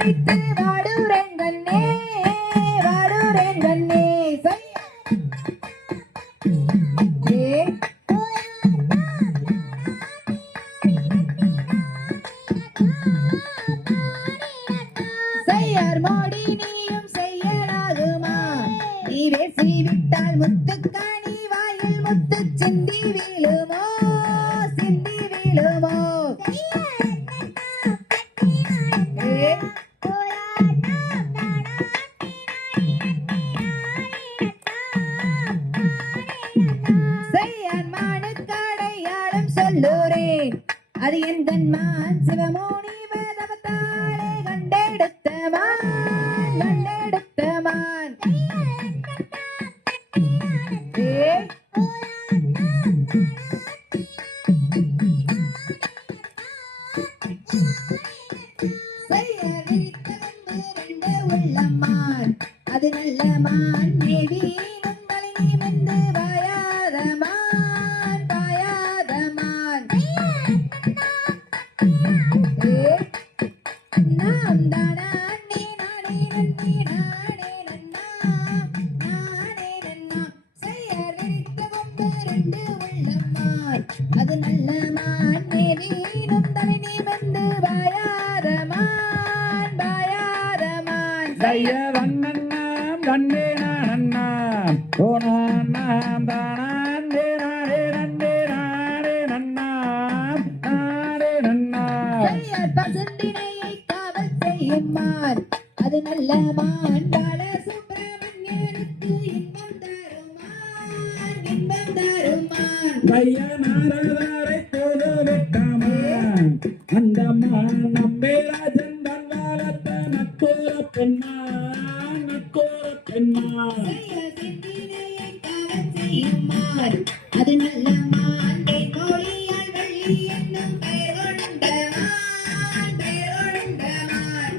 அடித்து வாடுறேன் கண்ணே வாடுறேன் கண்ணே செய்யார் மோடி நீயும் செய்யலாகுமா நீ முத்துக்காணி வாயில் முத்து சிந்தி வீழுமோ? சொல்லுறேன் அது எந்த மான்? சிவமோனி வேதவத்தாலே கண்டெடுத்த மான். கண்டெடுத்த மான். அது நல்ல மான் மேவீனும் அது நல்ல மான் மேவீனும் தலை நிமிர்ந்து பாயாத மான் பாயாத மான் தைய வண்ணன்னாம் தண்டே நன்னாம் ஓனாம் தானே நாடே நண்டே நாடே நன்னாம் நாடே நன்னாம். செய்யார் பசுந்தினையை காவல் செய்யும் மான் அது நல்ல மான் பால சுப்பிரமணியனுக்கு இன்பம் தருமான் இன்பம் தருமான். தைய நாரதாரை போது வெட்டாமான். அந்த மான் அது நல்ல மான் என்னும் பெயர் கொண்ட மான் பெயர் கொண்ட மான்.